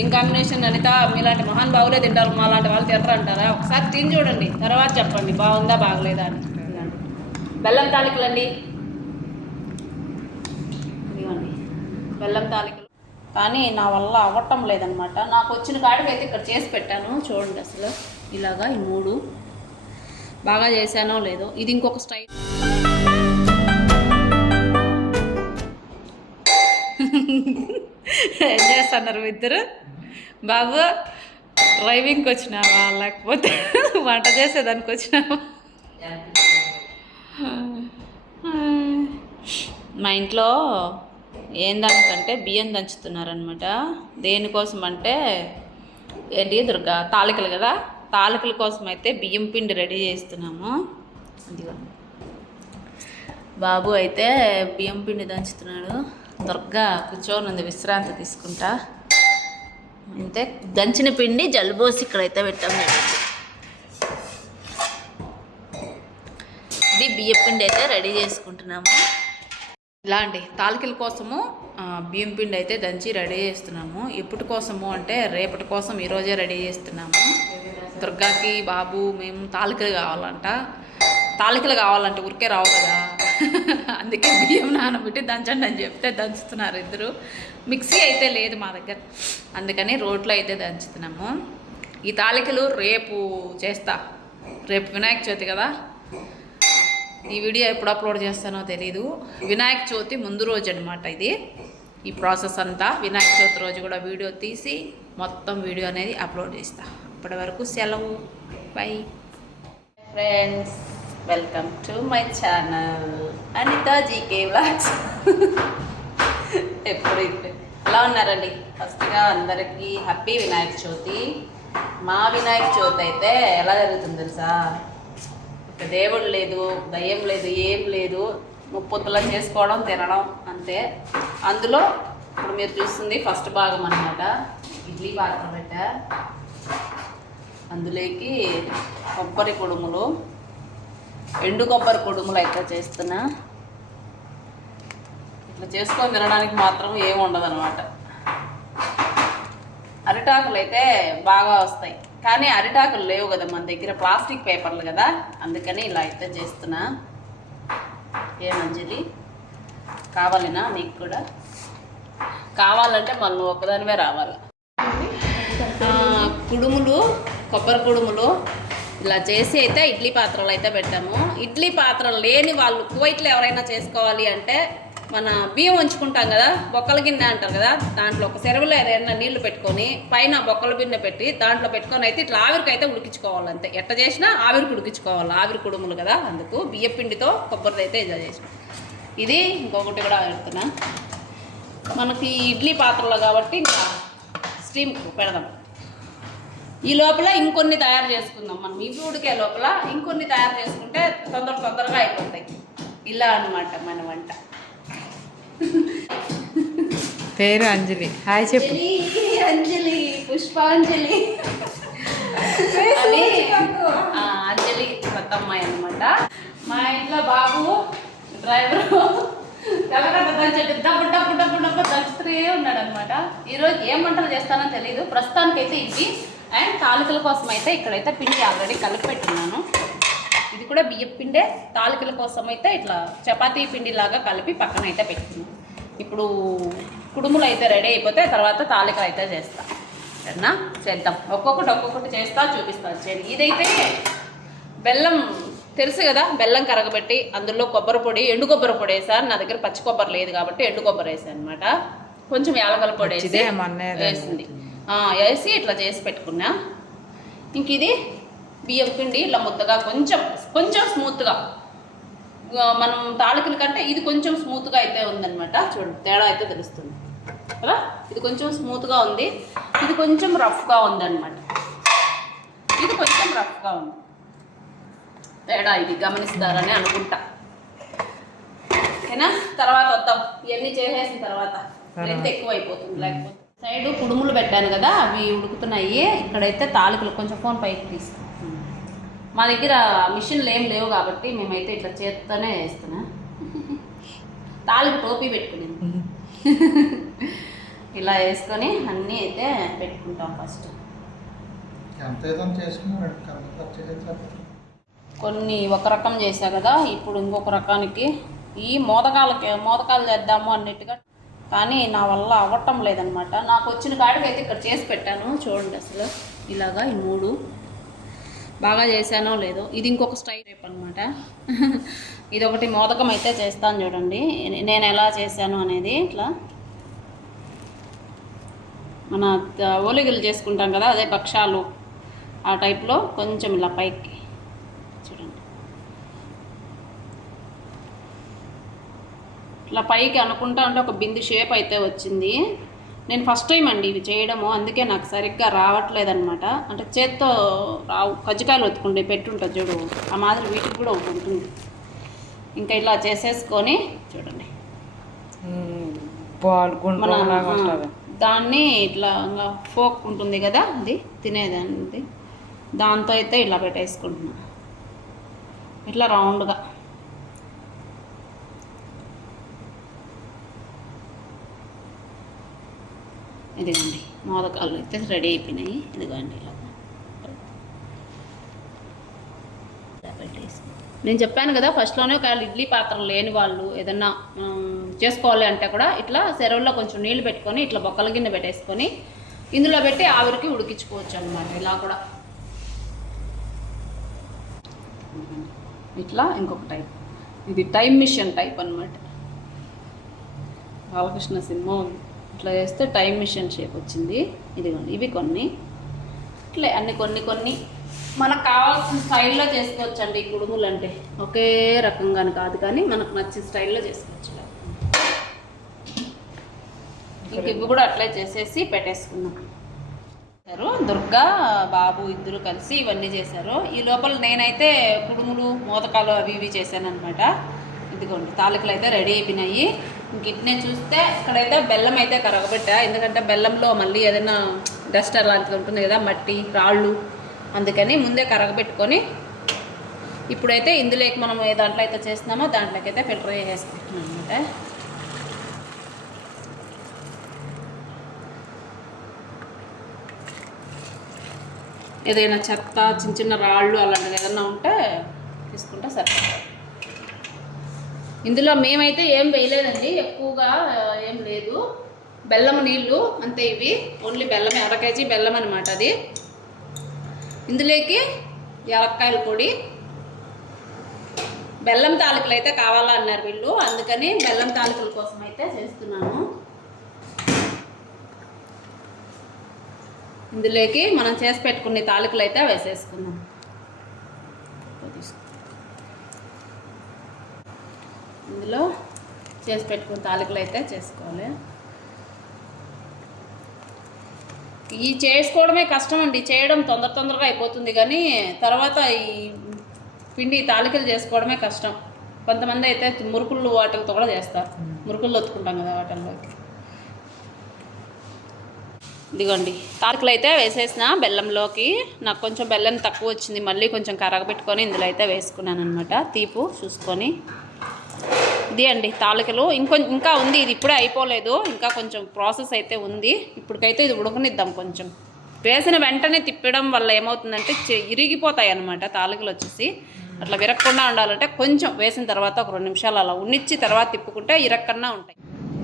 ఏం కాంబినేషన్ అనిత మీలాంటి మహాన్ బావులే తింటారు మా లాంటి వాళ్ళు తినరు అంటారా? ఒకసారి తిని చూడండి తర్వాత చెప్పండి బాగుందా బాగలేదా అని. బెల్లం తాలికలండి ఇదిగోండి బెల్లం తాలికలు. కానీ నా వల్ల అవ్వటం లేదనమాట. నాకు వచ్చిన కాడికి అయితే ఇక్కడ చేసి పెట్టాను. చూడండి అసలు ఇలాగా ఈ మూడు బాగా చేశానో లేదో. ఇది ఇంకొక స్టైల్. ఏం చేస్తున్నారు మీ ఇద్దరు? బాబు డ్రైవింగ్కి వచ్చినావా? లేకపోతే వంట చేసేదానికి వచ్చినావా? మా ఇంట్లో ఏందానికంటే బియ్యం దంచుతున్నారనమాట దేనికోసం అంటే ఏంటి దుర్గా తాలికలు కదా? తాలికల కోసం అయితే బియ్యం పిండి రెడీ చేస్తున్నాము. ఇదిగో. బాబు అయితే బియ్యం పిండి దంచుతున్నాడు. దుర్గా కూర్చోనుంది ఉంది విశ్రాంతి తీసుకుంటా. అంతే దంచిన పిండి జలుబోసి ఇక్కడైతే పెట్టాం ఇది బియ్యం పిండి అయితే రెడీ చేసుకుంటున్నాము. ఇలాంటి అండి తాలికల కోసము బియ్యం పిండి అయితే దంచి రెడీ చేస్తున్నాము. ఎప్పటి కోసము అంటే రేపటి కోసం ఈరోజే రెడీ చేస్తున్నాము. దుర్గాకి బాబు మేము తాలికలు కావాలంట. తాలికలు కావాలంటే ఊరికే రావు కదా. అందుకే బియ్యం నానబెట్టి దంచండి అని చెప్తే దంచుతున్నారు ఇద్దరు. మిక్సీ అయితే లేదు మా దగ్గర. అందుకని రోట్లో అయితే దంచుతున్నాము. ఈ తాలికలు రేపు చేస్తా. రేపు వినాయక చవితి కదా. ఈ వీడియో ఎప్పుడు అప్లోడ్ చేస్తానో తెలీదు. వినాయక చవితి ముందు రోజు అనమాట ఇది. ఈ ప్రాసెస్ అంతా వినాయక చవితి రోజు కూడా వీడియో తీసి మొత్తం వీడియో అనేది అప్లోడ్ చేస్తా. అప్పటి వరకు సెలవు. Bye. Friends welcome to my channel Anitha GK vlogs. ఎప్పుడు ఇప్పుడే ఎలా ఉన్నారండి? ఫస్ట్గా అందరికీ హ్యాపీ వినాయక చవితి. మా వినాయక చవితి అయితే ఎలా జరుగుతుంది తెలుసా? ఒక దేవుడు లేదు దయ్యం లేదు ఏం లేదు. ముప్పొత్తులా చేసుకోవడం తినడం అంతే. అందులో ఇప్పుడు మీరు చూస్తుంది ఫస్ట్ భాగం అన్నమాట. ఇడ్లీ పాత్ర పెట్ట. అందులోకి కొబ్బరి కుడుములు ఎండు కొబ్బరి కుడుములు అయితే చేస్తున్నా. ఇట్లా చేసుకొని తినడానికి మాత్రం ఏమి ఉండదు అనమాట అరిటాకులు అయితే బాగా వస్తాయి. కానీ అరిటాకులు లేవు కదా మన దగ్గర ప్లాస్టిక్ పేపర్లు కదా. అందుకని ఇలా అయితే చేస్తున్నా. ఏమంజలి కావాలినా నీకు కూడా? కావాలంటే మనం ఒకదానివే రావాలి. కుడుములు కొబ్బరి కుడుములు ఇలా చేసి అయితే ఇడ్లీ పాత్రలు అయితే పెట్టాము. ఇడ్లీ పాత్రలు లేని వాళ్ళు కువైట్లో ఎవరైనా చేసుకోవాలి అంటే మన బియ్యం ఉంచుకుంటాం కదా బొక్కల గిన్నె అంటారు కదా దాంట్లో ఒక చెరువులో ఏదైనా నీళ్ళు పెట్టుకొని పైన బొక్కల గిన్నె పెట్టి దాంట్లో పెట్టుకొని అయితే ఇట్లా ఆవిరికి అయితే ఉడికించుకోవాలి అంతే ఎట్ట చేసినా ఆవిరికి ఉడికించుకోవాలి ఆవిరి కుడుములు కదా అందుకు బియ్య పిండితో కొబ్బరిది అయితే ఇలా చేసాం ఇది ఇంకొకటి కూడా పెడుతున్నా. మనకి ఇడ్లీ పాత్రలో కాబట్టి ఇంకా స్టీమ్ పెడదాం. ఈ లోపల ఇంకొన్ని తయారు చేసుకుందాం మనం. ఇవి ఉడికే లోపల ఇంకొన్ని తయారు చేసుకుంటే తొందర తొందరగా అయిపోతాయి. ఇలా అన్నమాట మన వంట. పేరు అంజలి. హాయ్ చెప్పు. అంజలి పుష్పాంజలి. అని ఆ, అంజలి కొత్త అమ్మాయి అనమాట మా ఇంట్లో బాబు డ్రైవర్ డబ్బు డబ్బు డబ్బు దంచుతూనే ఉన్నాడు అనమాట ఈరోజు ఏం వంటలు చేస్తానో తెలియదు ప్రస్తుతానికైతే ఇది అండ్ తాలికల కోసం అయితే ఇక్కడైతే పిండి ఆల్రెడీ కలిపి పెట్టున్నాను. ఇది కూడా బియ్యం పిండే తాలికల కోసం అయితే ఇట్లా చపాతీ పిండి లాగా కలిపి పక్కన అయితే పెట్టుకున్నాను. ఇప్పుడు కుడుములు అయితే రెడీ అయిపోతే తర్వాత తాలికలు అయితే చేస్తా. సరేనా? చేద్దాం. ఒక్కొక్కటి ఒక్కొక్కటి చేస్తా చూపిస్తా. చేయండి. ఇదైతే బెల్లం తెలుసు కదా? బెల్లం కరగబెట్టి అందులో కొబ్బరి పొడి ఎండు కొబ్బరి పొడి వేసాను నా దగ్గర పచ్చి కొబ్బరి లేదు కాబట్టి ఎండు కొబ్బరి వేసాను అనమాట కొంచెం యాలకల పొడి వేసి వేసింది. వేసి ఇట్లా చేసి పెట్టుకున్నా. ఇంక ఇది బియ్యం పిండి ఇట్లా ముద్దగా కొంచెం కొంచెం స్మూత్గా. మనం తాళికల కంటే ఇది కొంచెం స్మూత్గా అయితే ఉందన్నమాట. చూడండి తేడా అయితే తెలుస్తుంది. కదా? ఇది కొంచెం స్మూత్గా ఉంది. ఇది కొంచెం రఫ్గా ఉందన్నమాట. ఇది కొంచెం రఫ్గా ఉంది. తేడా ఇది గమనిస్తారని అనుకుంటా. ఓకేనా? తర్వాత వద్దాం. ఇవన్నీ చేసేసిన తర్వాత. ఎక్కువ అయిపోతుంది లేకపోతే సైడ్ కుడుములు పెట్టాను కదా అవి ఉడుకుతున్నాయి. ఇక్కడైతే తాలికలు కొంచెం ఫోన్ పైకి తీసు మా దగ్గర మిషన్లు ఏం లేవు కాబట్టి మేమైతే ఇట్లా చేత్తోనే వేస్తున్నా. తాలికి టోపీ పెట్టుకునేది. ఇలా వేసుకొని అన్నీ అయితే పెట్టుకుంటాం ఫస్ట్. కొన్ని ఒక రకం చేసా కదా ఇప్పుడు ఇంకొక రకానికి. ఈ మోదకాలకి మోదకాలు చేద్దాము అన్నట్టుగా కానీ నా వల్ల అవ్వటం లేదనమాట నాకు వచ్చిన కాడికి అయితే ఇక్కడ చేసి పెట్టాను. చూడండి అసలు ఇలాగా ఈ మూడు బాగా చేశానో లేదో. ఇది ఇంకొక స్టైల్ రేపు అనమాట ఇది ఒకటి మోదకం అయితే చేస్తాను చూడండి. నేను ఎలా చేశాను అనేది ఇట్లా. మన ఓలిగలు చేసుకుంటాం కదా అదే భక్షాలు ఆ టైప్లో కొంచెం ఇలా పైకి చూడండి ఇట్లా పైకి అనుకుంటా ఉంటే ఒక బిందు షేప్ అయితే వచ్చింది. నేను ఫస్ట్ టైం అండి ఇవి చేయడము. అందుకే నాకు సరిగ్గా రావట్లేదన్నమాట. అంటే చేత్తో రావు. కజ్జికాయలు ఒత్తుకుంటే పెట్టుంటుంది చూడు. ఆ మాదిరి వీటికి కూడా ఒకటి ఉంటుంది. ఇంకా ఇలా చేసేసుకొని చూడండి. మన దాన్ని ఇట్లా ఫోక్ ఉంటుంది కదా అది తినేదాన్ని దాంతో అయితే ఇలా పెట్టేసుకుంటున్నా. ఇట్లా రౌండ్గా ఇదిగోండి మోదకాలు అయితే రెడీ అయిపోయినాయి. ఇదిగోండి ఇలా. నేను చెప్పాను కదా ఫస్ట్లోనే ఒకవేళ ఇడ్లీ పాత్ర లేని వాళ్ళు ఏదన్నా చేసుకోవాలి అంటే కూడా ఇట్లా సెరవుల్లో కొంచెం నీళ్ళు పెట్టుకొని ఇట్లా బొక్కల గిన్నె పెట్టేసుకొని ఇందులో పెట్టి ఆవిరికి ఉడికించుకోవచ్చు అనమాట ఇలా కూడా. ఇట్లా ఇంకొక టైప్ ఇది టైం మిషన్ టైప్ అనమాట బాలకృష్ణ సినిమా ఉంది. ఇట్లా చేస్తే టైం మిషన్ షేప్ వచ్చింది. ఇదిగోండి ఇవి కొన్ని. ఇట్లా అన్ని కొన్ని కొన్ని. మనకు కావాల్సిన స్టైల్లో చేసుకోవచ్చండి ఈ కుడుములు అంటే ఒకే రకంగా కాదు కానీ మనకు నచ్చిన స్టైల్లో చేసుకోవచ్చు ఇంక ఇవి కూడా అట్లే చేసేసి పెట్టేసుకున్నాం చేశారు దుర్గా బాబు ఇద్దరు కలిసి ఇవన్నీ చేశారు. ఈ లోపల నేనైతే కుడుములు మోదకాలు అవి ఇవి చేశాను అనమాట ఇదిగోండి తాలికలు అయితే రెడీ అయిపోయినాయి. గిట్నే చూస్తే ఇక్కడైతే బెల్లం అయితే కరగబెట్టా. ఎందుకంటే బెల్లంలో మళ్ళీ ఏదైనా డస్ట్ అలాంటిది ఉంటుంది కదా మట్టి రాళ్ళు అందుకని ముందే కరగబెట్టుకొని ఇప్పుడైతే ఇందులోకి మనం ఏ దాంట్లో అయితే చేస్తున్నామో దాంట్లోకి అయితే ఫిల్టర్ చేసేసుకుంటున్నాం అనమాట ఏదైనా చెత్త చిన్న చిన్న రాళ్ళు అలాంటిది ఏదైనా ఉంటే తీసుకుంటే సరిపోతుంది. ఇందులో మేమైతే ఏం వేయలేదండి ఎక్కువగా ఏం లేదు. బెల్లం నీళ్ళు అంతే ఇవి. ఓన్లీ బెల్లం అర కేజీ బెల్లం అనమాట అది. ఇందులోకి యాలక్కాయల పొడి. బెల్లం తాలికలు అయితే కావాలా అన్నారు వీళ్ళు. అందుకని బెల్లం తాలికల కోసం అయితే చేస్తున్నాను ఇందులోకి మనం చేసి పెట్టుకునే తాలికలు అయితే వేసేసుకుందాం. ఇందులో చేసి పెట్టుకున్న తాలికలు అయితే చేసుకోవాలి. ఈ చేసుకోవడమే కష్టం అండి. చేయడం తొందర తొందరగా అయిపోతుంది కానీ తర్వాత ఈ పిండి తాలికలు చేసుకోవడమే కష్టం. కొంతమంది అయితే మురుకులు వాటిలతో కూడా చేస్తారు. మురుకులు ఒత్తుకుంటాం కదా వాటిల్లోకి ఇదిగోండి. తాలికలు అయితే వేసేసిన బెల్లంలోకి. నాకు కొంచెం బెల్లం తక్కువ వచ్చింది. మళ్ళీ కొంచెం కరగబెట్టుకొని ఇందులో అయితే వేసుకున్నాను అనమాట తీపు చూసుకొని. ఇది అండి తాలికలు. ఇంకొ ఇంకా ఉంది ఇది ఇప్పుడే అయిపోలేదు. ఇంకా కొంచెం ప్రాసెస్ అయితే ఉంది. ఇప్పటికైతే ఇది ఉడకనిద్దాం కొంచెం. వేసిన వెంటనే తిప్పడం వల్ల ఏమవుతుందంటే ఇరిగిపోతాయి అనమాట తాలికలు వచ్చేసి. అట్లా విరక్కుండా ఉండాలంటే కొంచెం వేసిన తర్వాత ఒక రెండు నిమిషాలు అలా ఉన్నిచ్చి తర్వాత తిప్పుకుంటే ఇరక్కన్నా ఉంటాయి.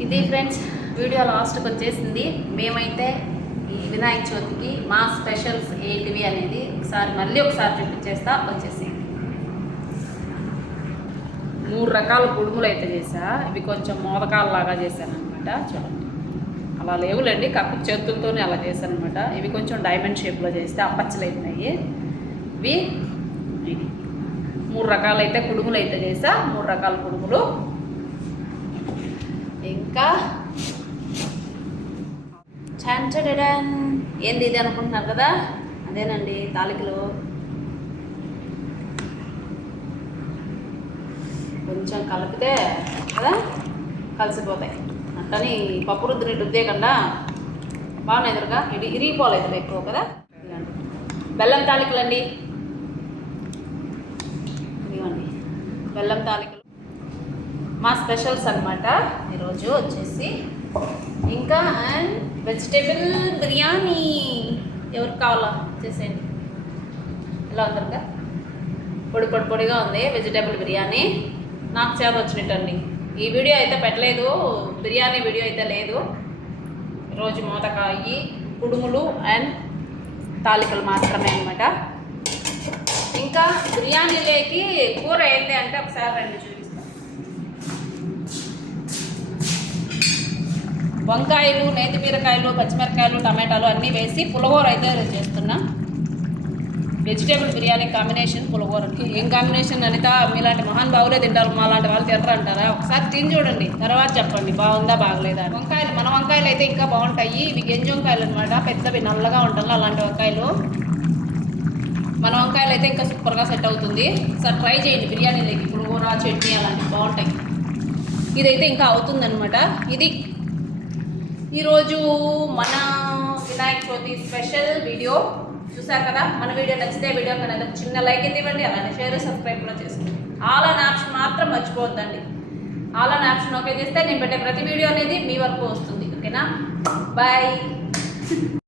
ఇది ఫ్రెండ్స్ వీడియో లాస్ట్కి వచ్చేసింది. మేమైతే ఈ వినాయక చవితికి మా స్పెషల్స్ ఏంటివి అనేది ఒకసారి మళ్ళీ ఒకసారి చూపించేస్తా వచ్చేసి మూడు రకాల కుడుములు అయితే చేసా ఇవి కొంచెం మోదకాలు లాగా చేశాను అనమాట చూడండి. అలా లేవులేండి కప్పు చేతులతోనే అలా చేశాను అనమాట ఇవి కొంచెం డైమండ్ షేప్లో చేస్తే అప్పచ్చలు అయినాయి ఇవి ఇవి మూడు రకాలైతే కుడుములు అయితే చేసా మూడు రకాల కుడుములు ఇంకా చంచడన్ ఏంది ఇది అనుకుంటున్నారు కదా? అదేనండి తాలికలు. కొంచెం కలిపితే కదా కలిసిపోతాయి. అట్టని పప్పు రుద్దుని రుద్దేయకుండా బాగున్నాయి ఎదురుగా ఇది ఇరిగిపోలేదు ఎక్కువ కదా. బెల్లం తాలికలు అండి. ఇదిగోండి. బెల్లం తాలికలు. మా స్పెషల్స్ అనమాట ఈరోజు వచ్చేసి ఇంకా అండ్ వెజిటేబుల్ బిర్యానీ. ఎవరికి కావాలా చేసేయండి. ఎలా ఉందరుగా పొడి పొడి పొడిగా ఉంది. వెజిటేబుల్ బిర్యానీ. నాకు చేత వచ్చినట్టండి. ఈ వీడియో అయితే పెట్టలేదు బిర్యానీ వీడియో అయితే లేదు. రోజు మోతకాయి కుడుములు అండ్ తాలికలు మాత్రమే అనమాట ఇంకా బిర్యానీలోకి కూర ఏంటి అంటే ఒకసారి రెండు చూపిస్తాను వంకాయలు నేతి బీరకాయలు పచ్చిమిరకాయలు టమాటాలు అన్నీ వేసి పులగూర అయితే చేస్తున్నా. వెజిటేబుల్ బిర్యానీ కాంబినేషన్ పులగూర ఏం కాంబినేషన్ అనిత? మీలాంటి మహాన్ బాగులే తింటారు. మాలాంటి వాళ్ళు తింటారు అంటారా? ఒకసారి తిని చూడండి. తర్వాత చెప్పండి. బాగుందా బాగలేదా వంకాయలు మన వంకాయలు అయితే ఇంకా బాగుంటాయి. ఇవి గింజ వంకాయలు అనమాట పెద్దవి నల్లగా ఉంటాయి అలాంటి వంకాయలు? మన వంకాయలు అయితే ఇంకా సూపర్గా సెట్ అవుతుంది. సార్ ట్రై చేయండి. బిర్యానీలోకి పులిహోర చట్నీ అలాంటివి బాగుంటాయి. ఇదైతే ఇంకా అవుతుందనమాట ఇది ఈరోజు మన వినాయక చవితి స్పెషల్ వీడియో. చూసారు కదా? మన వీడియో నచ్చితే వీడియో కనుక చిన్న లైక్ అయితే ఇవ్వండి అలానే షేర్ సబ్స్క్రైబ్ కూడా చేసుకోండి. ఆల్ ఆప్షన్ మాత్రం మర్చిపోవద్దండి. ఆల్ అన్ ఆప్షన్ ఓకే చేస్తే నేను పెట్టే ప్రతి వీడియో అనేది మీ వరకు వస్తుంది ఓకేనా బాయ్